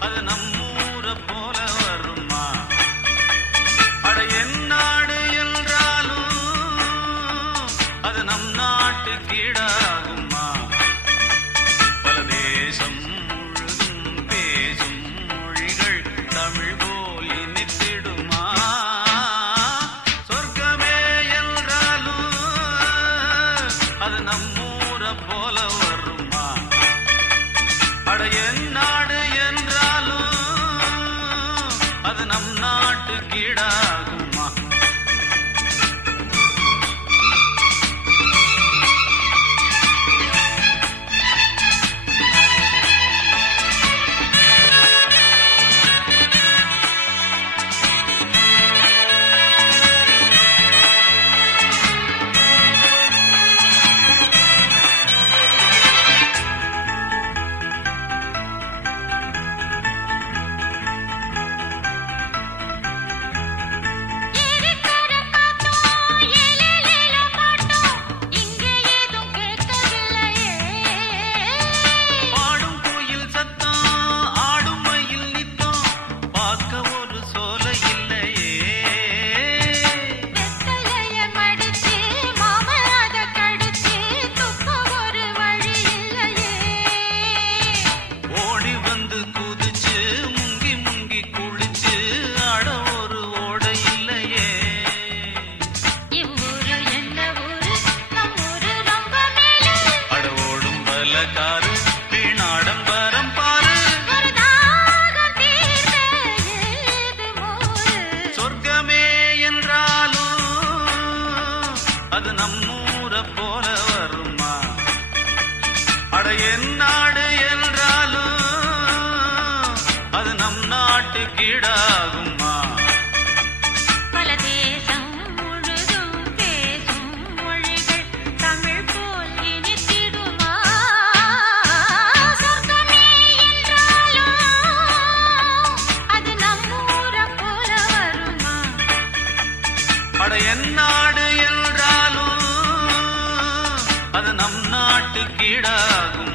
அது நம்மூர போல வருமா? அட எந்நாடு என்றாலும் அது நம் நாட்டு கீழாகுமா? பல தேசம் முழுதும் பேசும் மொழிகள் தமிழ் போல் இனித்திடுமா? சொர்க்கமே என்றாலும் அது நம்மூர போல வருமா? அட எந்நாடு என்றாலும் அது நம் நாட்டு கீழாகுமா? சொர்க்கமே என்றாலும் அது நம்மூர போல வருமா? அட எந்நாடு என்றாலும் அது நம் நாட்டு கீழாகுமா? பல தேசம் முழுதும் பேசும் மொழிகள் தமிழ் போல் இனித்திடுமா? சொர்க்கமே என்றாலும் அது நம்மூர போல வருமா? அட எந்நாடு என்றாலும் அது நம் நாட்டு கீழாகும்.